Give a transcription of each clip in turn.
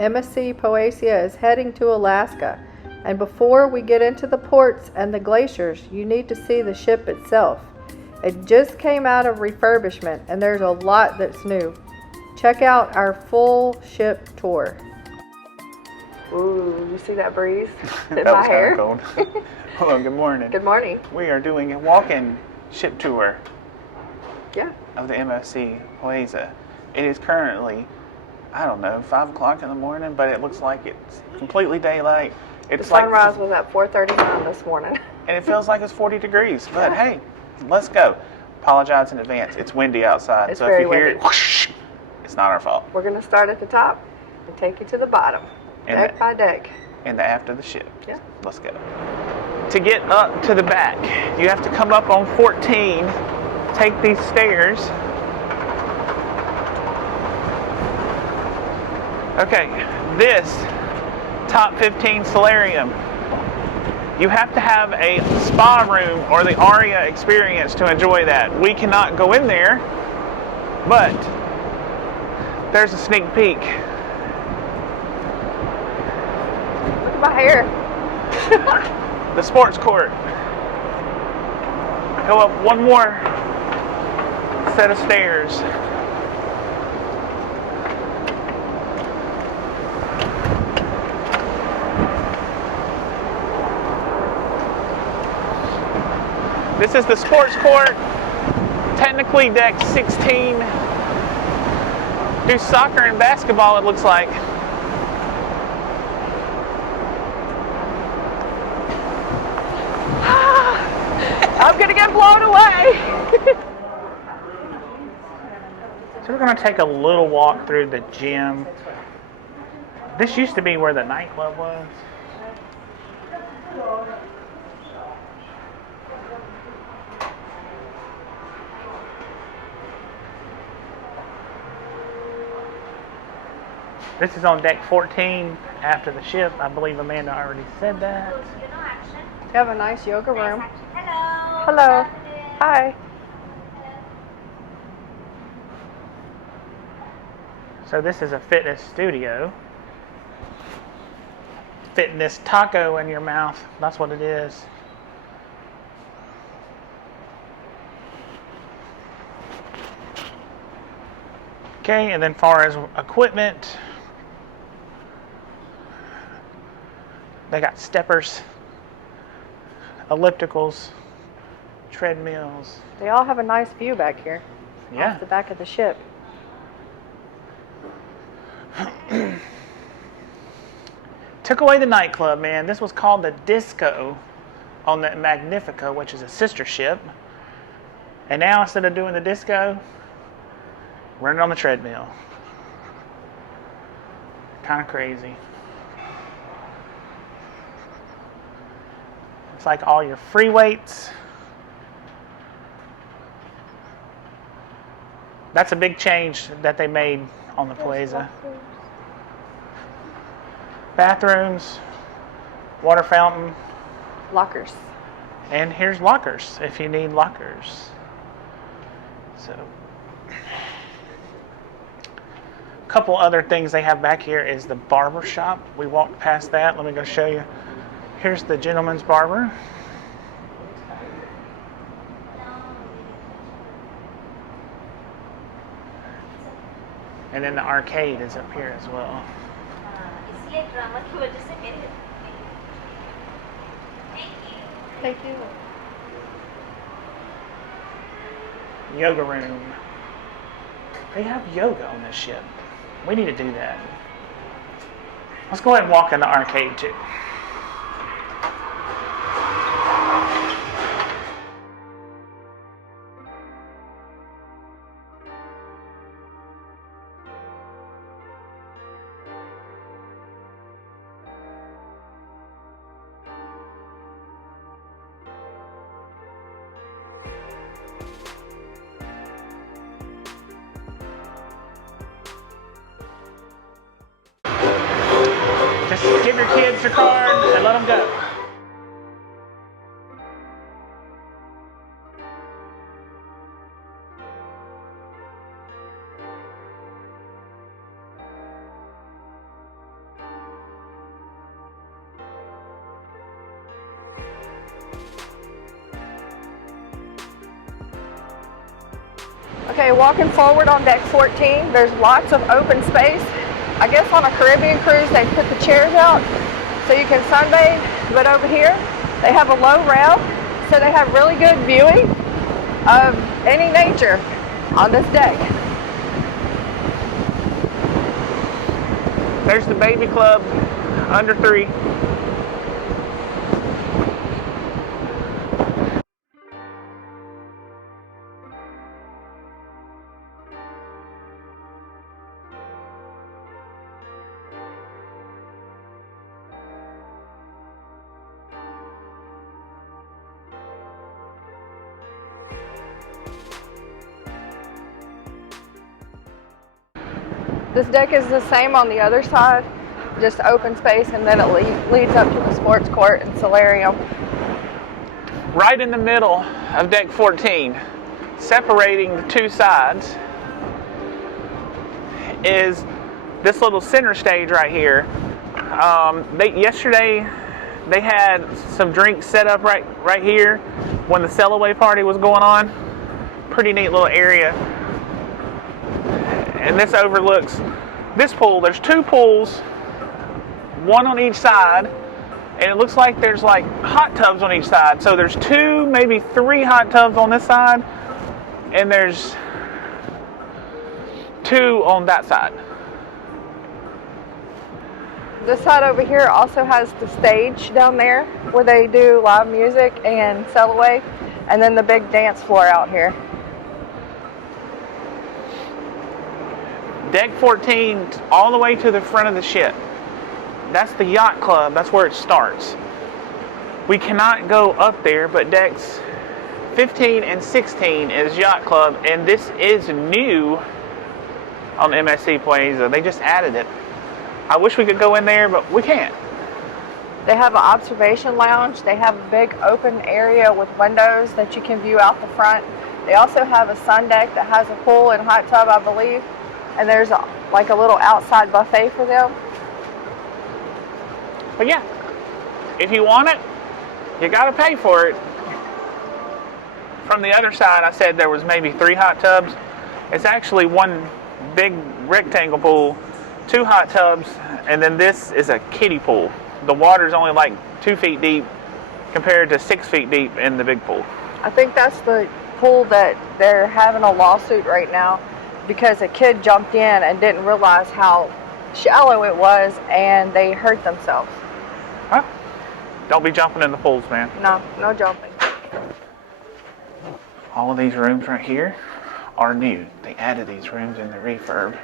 MSC Poesia is heading to Alaska. And before we get into the ports and the glaciers, you need to see the ship itself. It just came out of refurbishment and there's a lot that's new. Check out our full ship tour. Ooh, you see that breeze in That my was hair? kind of cold. Hello, good morning. Good morning. We are doing a walk-in ship tour Yeah. of the MSC Poesia. It is currently, I don't know, 5 o'clock in the morning, but it looks like it's completely daylight. The sunrise was at 4:39 this morning. And it feels like it's 40 degrees, but hey, let's go. Apologize in advance. It's windy outside, It's so very if you hear windy. it, whoosh, it's not our fault. We're going to start at the top and take you to the bottom, deck by deck. In the aft of the ship. Yeah. Let's go. To get up to the back, you have to come up on 14, take these stairs. Okay, this top 15 solarium. You have to have a spa room or the Aurea experience to enjoy that. We cannot go in there, but there's a sneak peek. Look at my hair. The sports court. Go up one more set of stairs. This is the sports court, technically deck 16. Do soccer and basketball, it looks like. I'm going to get blown away. So we're going to take a little walk through the gym. This used to be where the nightclub was. This is on deck 14 after the ship. I believe Amanda already said that. You have a nice yoga room. Hello. Hello. Hi. So this is a fitness studio. Fitting this taco in your mouth. That's what it is. Okay, and then far as equipment, they got steppers, ellipticals, treadmills. They all have a nice view back here. Yeah. Off the back of the ship. Took away the nightclub, man. This was called the Disco on the Magnifica, which is a sister ship. And now instead of doing the disco, running on the treadmill. Kind of crazy. It's like all your free weights. That's a big change that they made on the Poesia. Bathrooms, water fountain. Lockers. And here's lockers if you need lockers. So, a couple other things they have back here is the barber shop. We walked past that. Let me go show you. Here's the gentleman's barber. And then the arcade is up here as well. Thank you. Yoga room. They have yoga on this ship. We need to do that. Let's go ahead and walk in the arcade too. Just give your kids your card and let them go. Okay, walking forward on deck 14, there's lots of open space. I guess on a Caribbean cruise they put the chairs out so you can sunbathe, but over here they have a low rail, so they have really good viewing of any nature on this deck. There's the baby club, under 3. This deck is the same on the other side, just open space, and then it leads up to the sports court and solarium. Right in the middle of deck 14, separating the two sides, is this little center stage right here. Yesterday they had some drinks set up right here when the sail-away party was going on. Pretty neat little area. And this overlooks this pool. There's 2 pools, one on each side, and it looks like there's like hot tubs on each side. So there's 2, maybe 3 hot tubs on this side, and there's 2 on that side. This side over here also has the stage down there where they do live music and sail away, and then the big dance floor out here. Deck 14 all the way to the front of the ship. That's the Yacht Club. That's where it starts. We cannot go up there, but decks 15 and 16 is Yacht Club, and this is new on MSC Poesia. They just added it. I wish we could go in there, but we can't. They have an observation lounge. They have a big open area with windows that you can view out the front. They also have a sun deck that has a pool and hot tub, I believe. And there's like a little outside buffet for them. But yeah, if you want it, you gotta pay for it. From the other side, I said there was maybe 3 hot tubs. It's actually one big rectangle pool, 2 hot tubs, and then this is a kiddie pool. The water's only like 2 feet deep compared to 6 feet deep in the big pool. I think that's the pool that they're having a lawsuit right now, because a kid jumped in and didn't realize how shallow it was, and they hurt themselves. Huh? Don't be jumping in the pools, man. No jumping. All of these rooms right here are new. They added these rooms in the refurb.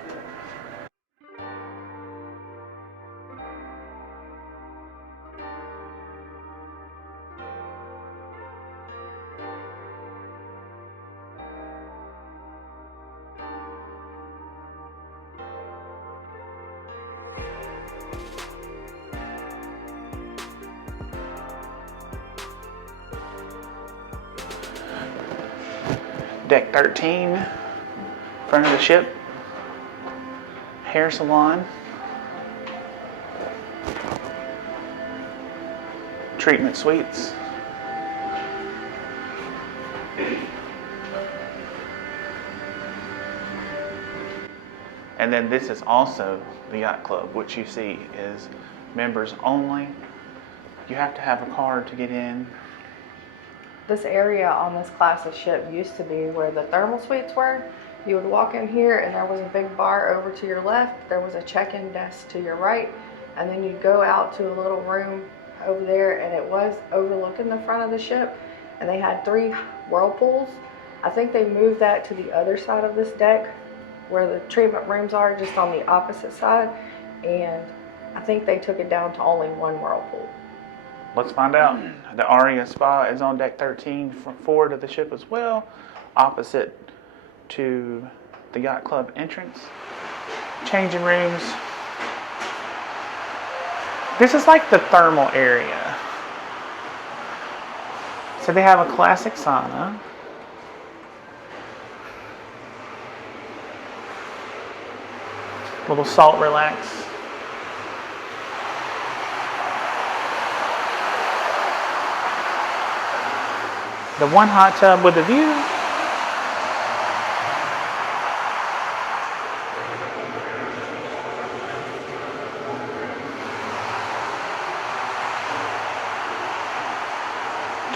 Deck 13, front of the ship, hair salon, treatment suites, and then this is also the Yacht Club, which you see is members only. You have to have a card to get in. This area on this class of ship used to be where the thermal suites were. You would walk in here and there was a big bar over to your left. There was a check-in desk to your right. And then you'd go out to a little room over there, and it was overlooking the front of the ship. And they had 3 whirlpools. I think they moved that to the other side of this deck where the treatment rooms are, just on the opposite side. And I think they took it down to only 1 whirlpool. Let's find out. The Aurea Spa is on deck 13, forward of the ship as well, opposite to the Yacht Club entrance. Changing rooms. This is like the thermal area. So they have a classic sauna. Little salt relax. The one hot tub with a view.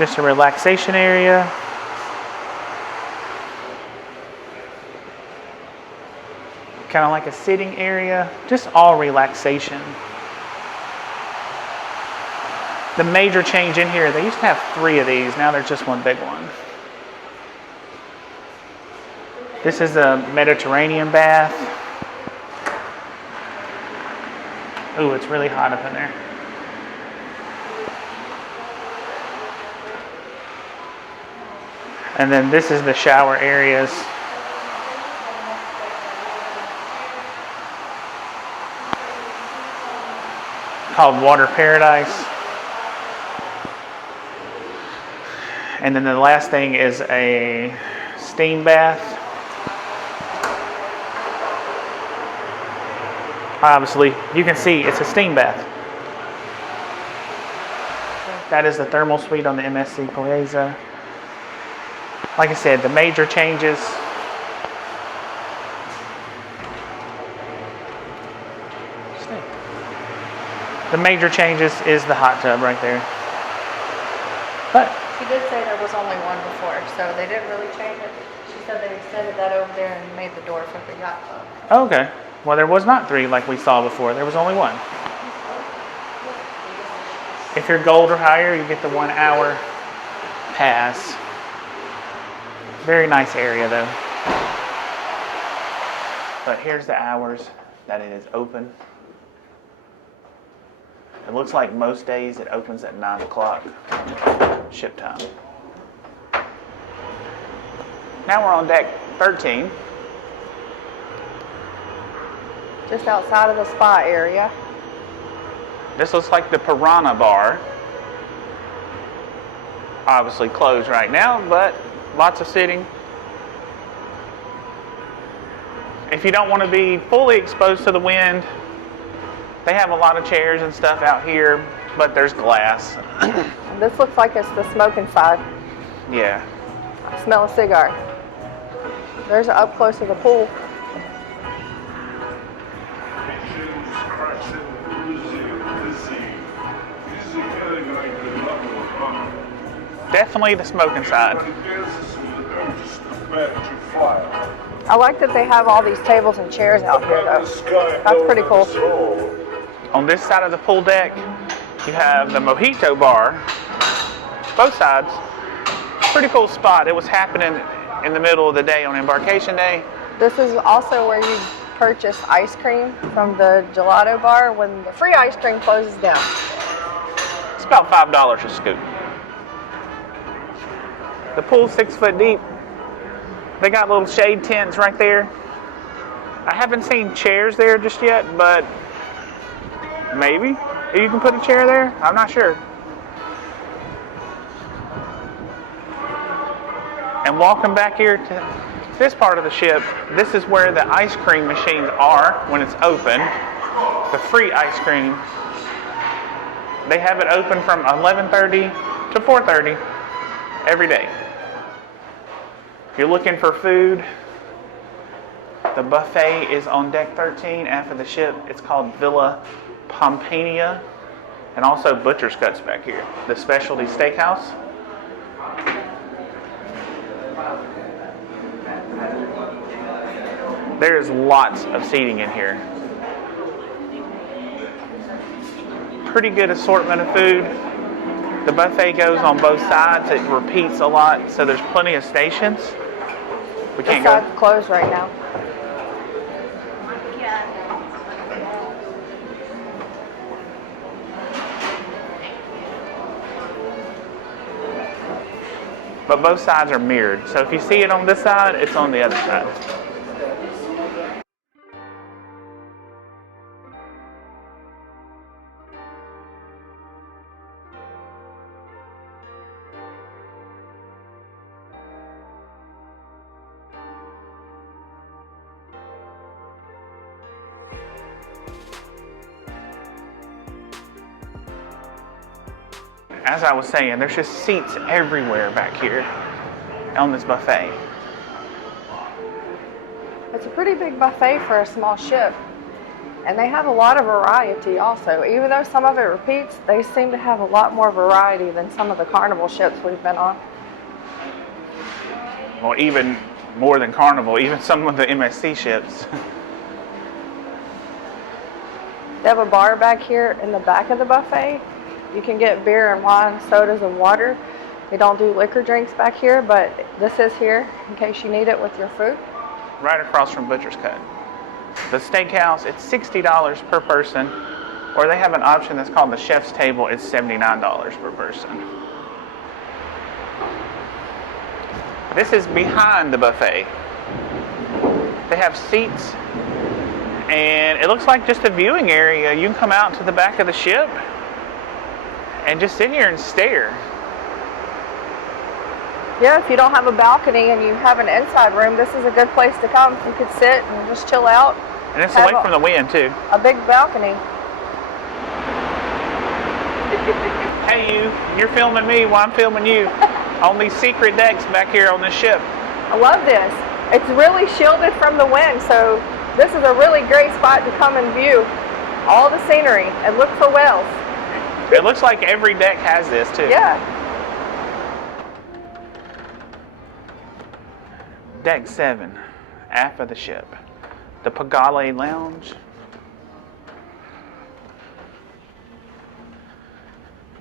Just a relaxation area. Kind of like a sitting area, just all relaxation. The major change in here, they used to have 3 of these, now there's just one big one. This is a Mediterranean bath. Ooh, it's really hot up in there. And then this is the shower areas. Called Water Paradise. And then the last thing is a steam bath. Obviously, you can see it's a steam bath. That is the thermal suite on the MSC Poesia. Like I said, the major changes. The major changes is the hot tub right there. But She did say there was only one before, so they didn't really change it. She said they extended that over there and made the door for the Yacht Club. okay. Well, there was not 3 like we saw before. There was only 1. If you're gold or higher, you get the 1 hour pass. Very nice area though. But here's the hours that it is open. It looks like most days it opens at 9 o'clock ship time. Now we're on deck 13. Just outside of the spa area. This looks like the Piranha Bar. Obviously closed right now, but lots of sitting. If you don't want to be fully exposed to the wind, they have a lot of chairs and stuff out here, but there's glass. This looks like it's the smoking side. Yeah. I smell a cigar. There's an up close to the pool. Definitely the smoking side. I like that they have all these tables and chairs out here though. That's pretty cool. On this side of the pool deck, you have the Mojito Bar. Both sides. Pretty cool spot. It was happening in the middle of the day on embarkation day. This is also where you purchase ice cream from the gelato bar when the free ice cream closes down. It's about $5 a scoop. The pool's 6 foot deep. They got little shade tents right there. I haven't seen chairs there just yet, but maybe you can put a chair there. I'm not sure. And walking back here to this part of the ship, this is where the ice cream machines are when it's open. The free ice cream. They have it open from 11:30 to 4:30 every day. If you're looking for food, the buffet is on deck 13 after the ship. It's called Villa Pompania, and also Butcher's Cuts back here, the specialty steakhouse. There's lots of seating in here. Pretty good assortment of food. The buffet goes on both sides. It repeats a lot, so there's plenty of stations. We can't This go. side's closed right now. But both sides are mirrored. So if you see it on this side, it's on the other side. As I was saying, there's just seats everywhere back here on this It's a pretty big buffet for a small ship. And they have a lot of variety also. Even though some of it repeats, they seem to have a lot more variety than some of the Carnival ships we've been on. Well, even more than Carnival, even some of the MSC ships. They have a bar back here in the back of the buffet. You can get beer and wine, sodas and water. They don't do liquor drinks back here, but this is here in case you need it with your food. Right across from Butcher's Cut. The steakhouse, it's $60 per person, or they have an option that's called the chef's table. It's $79 per person. This is behind the buffet. They have seats, and it looks like just a viewing area. You can come out to the back of the ship and just sit here and stare. Yeah, if you don't have a balcony and you have an inside room, this is a good place to come. You could sit and just chill out. And it's away from the wind too. A big balcony. Hey, you're filming me while I'm filming you on these secret decks back here on this ship. I love this. It's really shielded from the wind, so this is a really great spot to come and view all the scenery and look for whales. It looks like every deck has this too. Yeah. Deck 7, aft of the ship. The Pagale Lounge.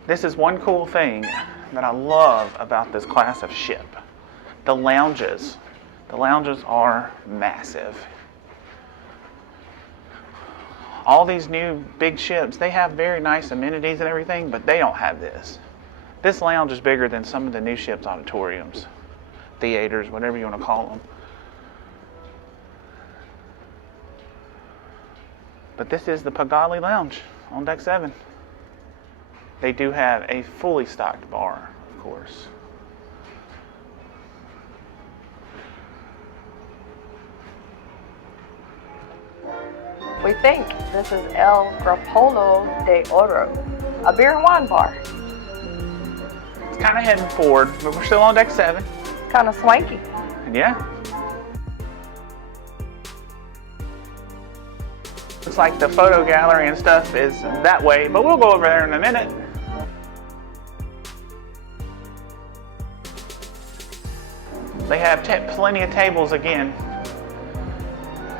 This is one cool thing that I love about this class of ship. The lounges. The lounges are massive. All these new big ships, they have very nice amenities and everything, but they don't have this. This lounge is bigger than some of the new ships' auditoriums, theaters, whatever you want to call them. But this is the Pagale Lounge on Deck 7. They do have a fully stocked bar, of course. We think this is El Grappolo de Oro, a beer and wine bar. It's kind of heading forward, but we're still on Deck 7. Kind of swanky. Yeah. Looks like the photo gallery and stuff is that way, but we'll go over there in a minute. They have plenty of tables again.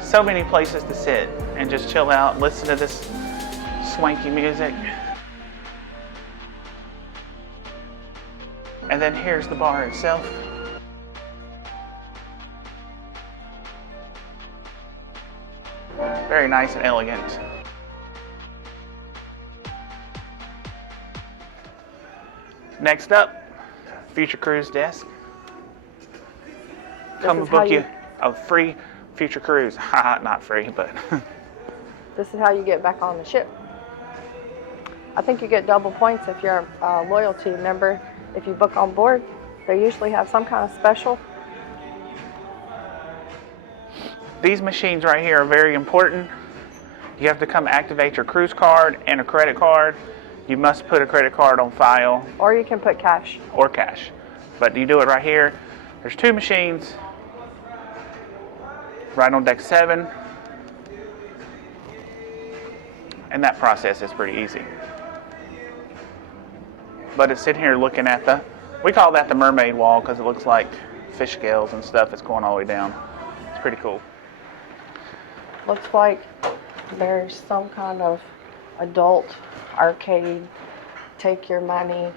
So many places to sit and just chill out, listen to this swanky music. And then here's the bar itself. Very nice and elegant. Next up, Future Cruise desk. Come book you a free Future Cruise. Haha, not free, but. This is how you get back on the ship. I think you get double points if you're a loyalty member. If you book on board, they usually have some kind of special. These machines right here are very important. You have to come activate your cruise card and a credit card. You must put a credit card on file. Or you can put cash. Or cash. But you do it right here. There's two machines right on Deck 7. And that process is pretty easy. But it's sitting here looking at we call that the mermaid wall because it looks like fish scales and stuff that's going all the way down. It's pretty cool. Looks like there's some kind of adult arcade, take your money,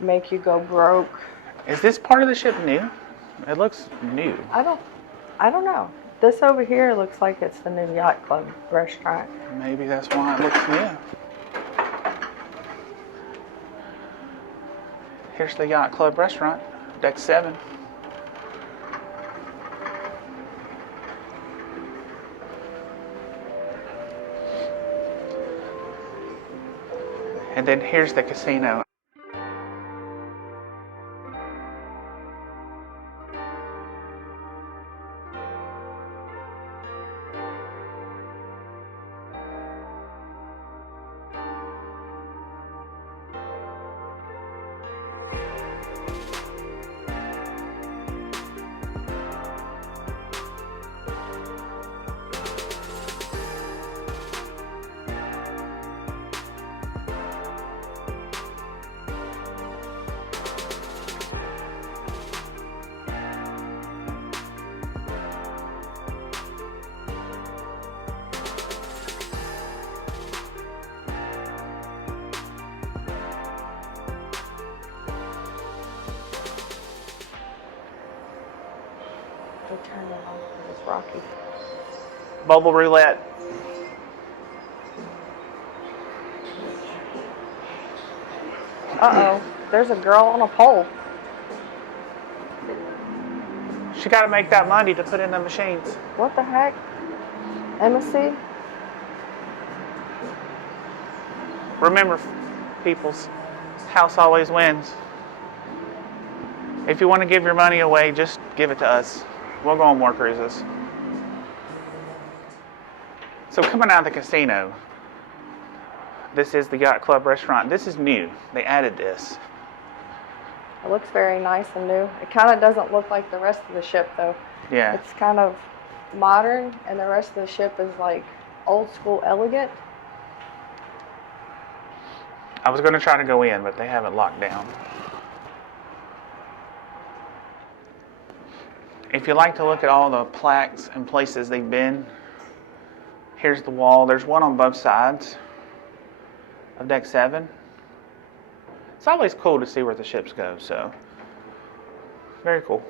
make you go broke. Is this part of the ship new? It looks new. I don't know. This over here looks like it's the new Yacht Club restaurant. Maybe that's why it looks new. Here's the Yacht Club restaurant, Deck 7. And then here's the casino. Bubble roulette. Uh-oh, there's a girl on a pole. She got to make that money to put in the machines. What the heck? MSC? Remember, peoples, house always wins. If you want to give your money away, just give it to us. We'll go on more cruises. So coming out of the casino, this is the Yacht Club restaurant. This is new. They added this. It looks very nice and new. It kind of doesn't look like the rest of the ship, though. Yeah. It's kind of modern, and the rest of the ship is like old school elegant. I was going to try to go in, but they haven't locked down. If you like to look at all the plaques and places they've been, here's the wall. There's one on both sides of deck 7. It's always cool to see where the ships go, so very cool.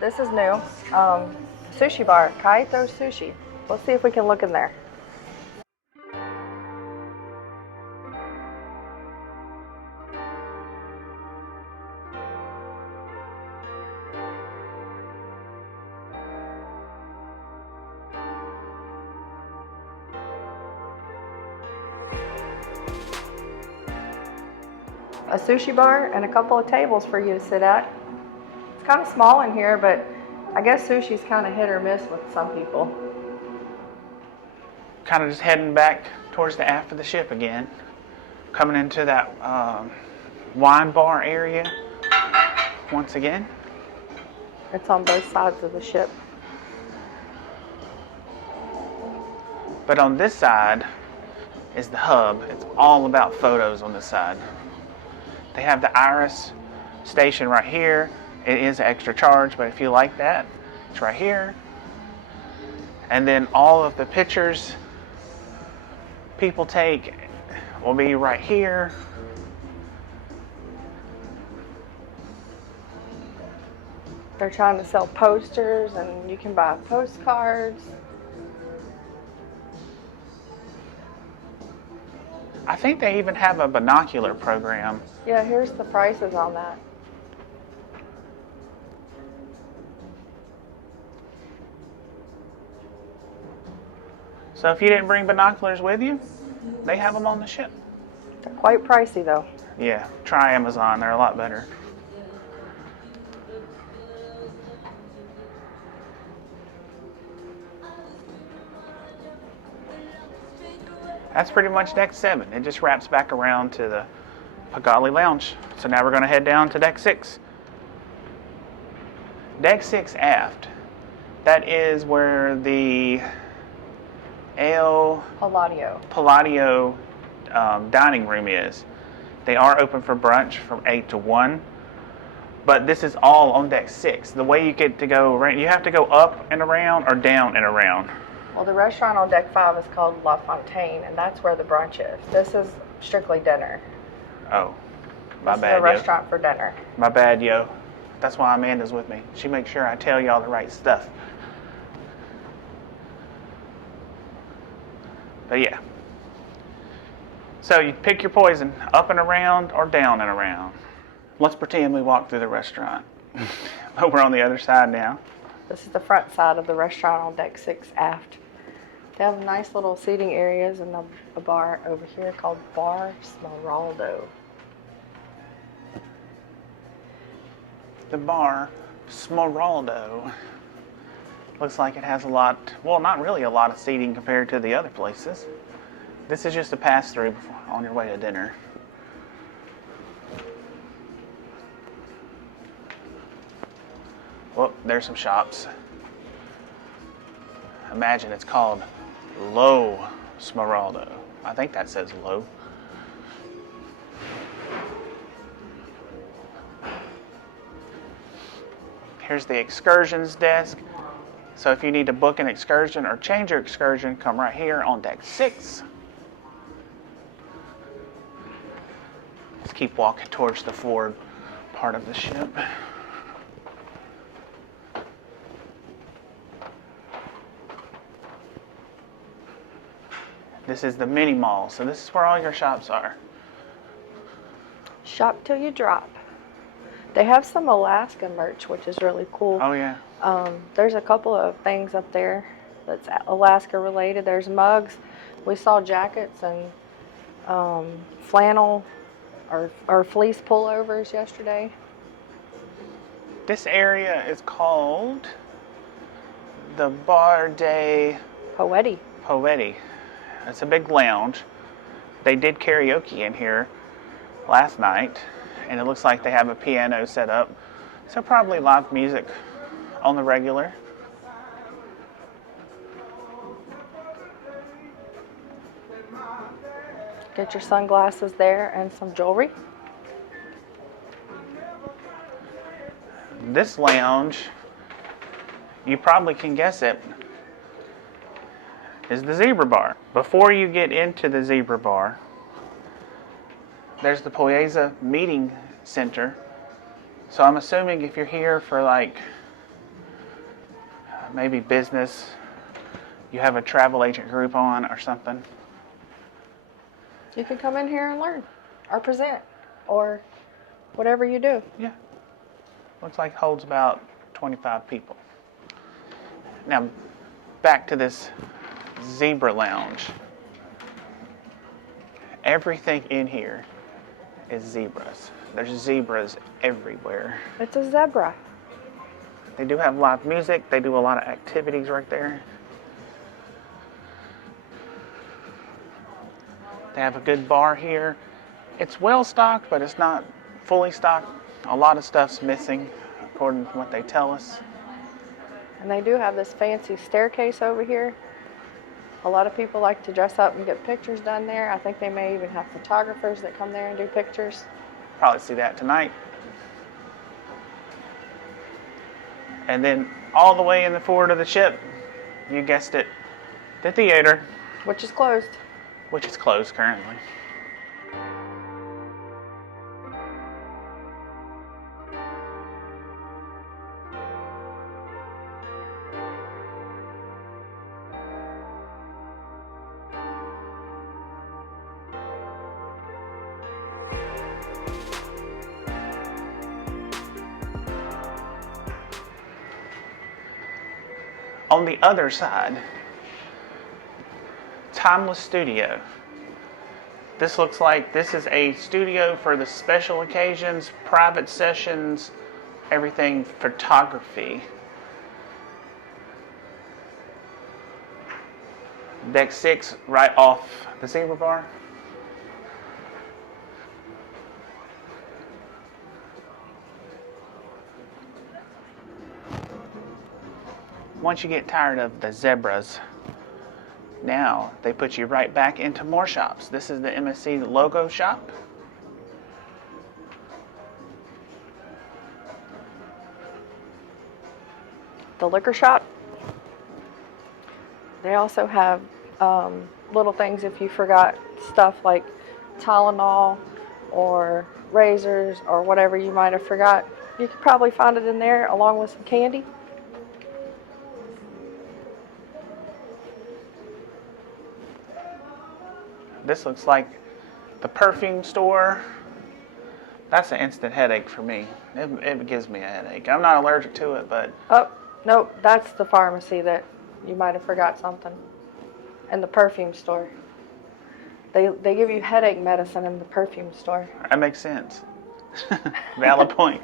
This is new. Sushi bar, Kaito Sushi. Let's see if we can look in there. A sushi bar and a couple of tables for you to sit at. It's kind of small in here, but I guess sushi's kind of hit or miss with some people. Kind of just heading back towards the aft of the ship again. Coming into that wine bar area once again. It's on both sides of the ship. But on this side is the hub. It's all about photos on this side. They have the Iris station right here. It is an extra charge, but if you like that, it's right here. And then all of the pictures people take will be right here. They're trying to sell posters, and you can buy postcards. I think they even have a binocular program. Yeah, here's the prices on that. So if you didn't bring binoculars with you, they have them on the ship. They're quite pricey, though. Yeah, try Amazon. They're a lot better. That's pretty much deck 7. It just wraps back around to the Pagali Lounge. So now we're going to head down to deck 6. Deck 6 aft. That is where the Palladio dining room is. They are open for brunch from 8 to 1. But this is all on deck 6. The way you get to go around, you have to go up and around or down and around. Well, the restaurant on deck 5 is called La Fontaine, and that's where the brunch is. This is strictly dinner. Oh, my This bad, is a restaurant for dinner. My bad, yo. That's why Amanda's with me. She makes sure I tell y'all the right stuff. But yeah. So you pick your poison, up and around or down and around. Let's pretend we walked through the restaurant. But we're on the other side now. This is the front side of the restaurant on deck 6 aft. They have nice little seating areas and a bar over here called Bar Smeraldo. The bar Smeraldo looks like it has a lot, well, not really a lot of seating compared to the other places. This is just a pass-through on your way to dinner. Well, there's some shops. Imagine it's called Low Smeraldo. I think that says low. Here's the excursions desk. So if you need to book an excursion or change your excursion, come right here on deck 6. Let's keep walking towards the forward part of the ship. This is the mini mall, so this is where all your shops are. Shop till you drop. They have some Alaska merch, which is really cool. Oh yeah. There's a couple of things up there that's Alaska related. There's mugs. We saw jackets and flannel or fleece pullovers yesterday. This area is called the Bar de Poetti. It's a big lounge. They did karaoke in here last night, and it looks like they have a piano set up. So probably live music on the regular. Get your sunglasses there and some jewelry. This lounge, you probably can guess it, is the Zebra Bar. Before you get into the Zebra Bar, there's the Poesia Meeting Center. So I'm assuming if you're here for like maybe business, you have a travel agent group on or something. You can come in here and learn or present or whatever you do. Yeah. Looks like it holds about 25 people. Now, back to this Zebra Lounge. Everything in here is zebras. There's zebras everywhere. It's a zebra. They do have live music. They do a lot of activities right there. They have a good bar here. It's well stocked, but it's not fully stocked. A lot of stuff's missing, according to what they tell us. And they do have this fancy staircase over here. A lot of people like to dress up and get pictures done there. I think they may even have photographers that come there and do pictures. Probably see that tonight. And then all the way in the forward of the ship, you guessed it, the theater. Which is closed. Which is closed currently. On the other side, Timeless Studio. This looks like this is a studio for the special occasions, private sessions, everything photography. Deck 6 right off the Zebra Bar. Once you get tired of the zebras, now they put you right back into more shops. This is the MSC logo shop. The liquor shop. They also have little things if you forgot stuff like Tylenol or razors or whatever you might have forgot. You could probably find it in there along with some candy. This looks like the perfume store. That's an instant headache for me. It gives me a headache. I'm not allergic to it, but... Oh, no, that's the pharmacy that you might have forgot something. And the perfume store. They give you headache medicine in the perfume store. That makes sense. Valid point.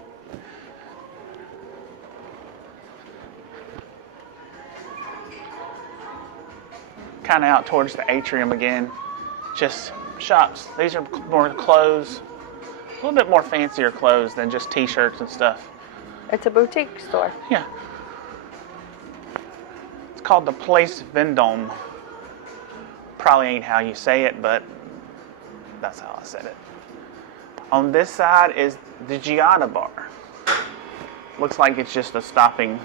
Kind of out towards the atrium again. Just shops. These are more clothes. A little bit more fancier clothes than just t-shirts and stuff. It's a boutique store. Yeah. It's called the Place Vendôme. Probably ain't how you say it, but that's how I said it. On this side is the Giada Bar. Looks like it's just a stopping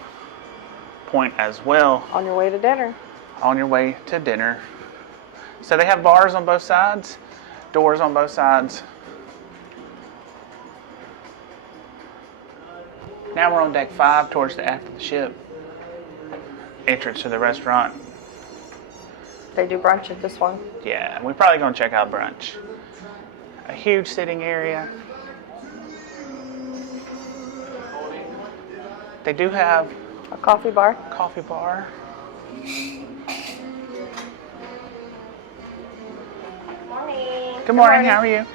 point as well. On your way to dinner. On your way to dinner. So they have bars on both sides, doors on both sides. Now we're on deck 5 towards the aft of the ship. Entrance to the restaurant. They do brunch at this one. Yeah, we're probably going to check out brunch. A huge sitting area. They do have A coffee bar. coffee bar. Morning. Good morning, how are you?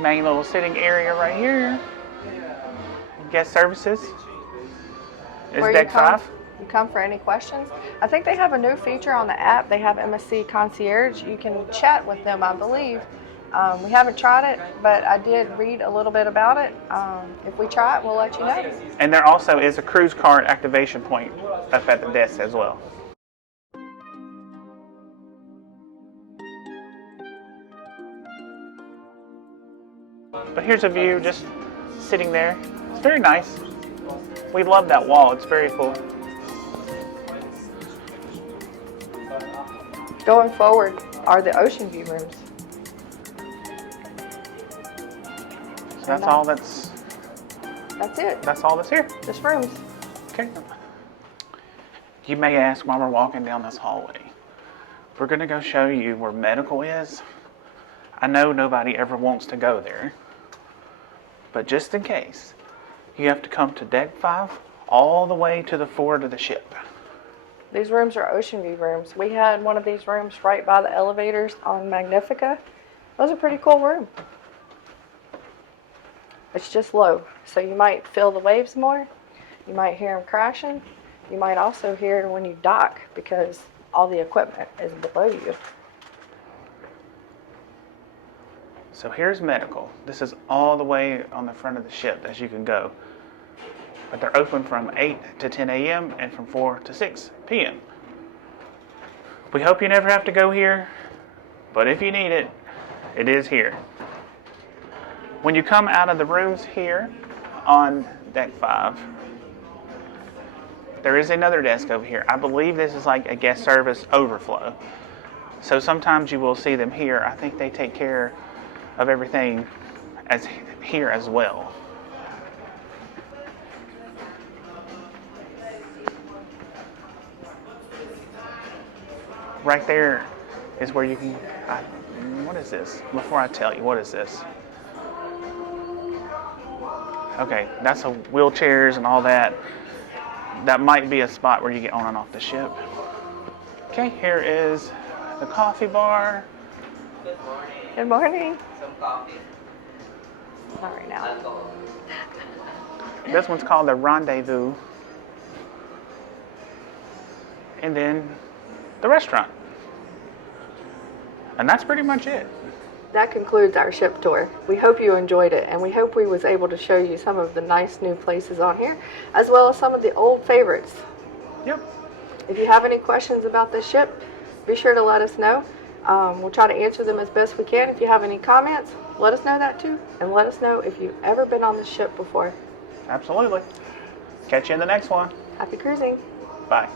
Main little sitting area right here. Guest services. Is Where deck 5. You come for any questions. I think they have a new feature on the app. They have MSC Concierge. You can chat with them, I believe. We haven't tried it, but I did read a little bit about it. If we try it, we'll let you know. And there also is a cruise card activation point up at the desk as well. But here's a view just sitting there. It's very nice. We love that wall. It's very cool. Going forward are the ocean view rooms. So that's all that's it. that's all that's here. Just rooms. Okay. You may ask why we're walking down this hallway. We're going to go show you where medical is. I know nobody ever wants to go there. But just in case, you have to come to deck 5 all the way to the forward of the ship. These rooms are ocean view rooms. We had one of these rooms right by the elevators on Magnifica. That was a pretty cool room. It's just low, so you might feel the waves more. You might hear them crashing. You might also hear when you dock because all the equipment is below you. So here's medical. This is all the way on the front of the ship as you can go. But they're open from 8 to 10 a.m. and from 4 to 6 p.m. We hope you never have to go here, but if you need it, it is here. When you come out of the rooms here on deck 5, there is another desk over here. I believe this is like a guest service overflow. So sometimes you will see them here. I think they take care of everything as here as well. Right there is where you can, what is this? Before I tell you, what is this? Okay, that's wheelchairs and all that. That might be a spot where you get on and off the ship. Okay, here is the coffee bar. Good morning. Good morning. Some coffee. Not right now. Alcohol. This one's called the Rendezvous. And then the restaurant. And that's pretty much it. That concludes our ship tour. We hope you enjoyed it, and we hope we was able to show you some of the nice new places on here, as well as some of the old favorites. Yep. If you have any questions about this ship, be sure to let us know. We'll try to answer them as best we can. If you have any comments, let us know that too, and let us know if you've ever been on this ship before. Absolutely. Catch you in the next one. Happy cruising. Bye.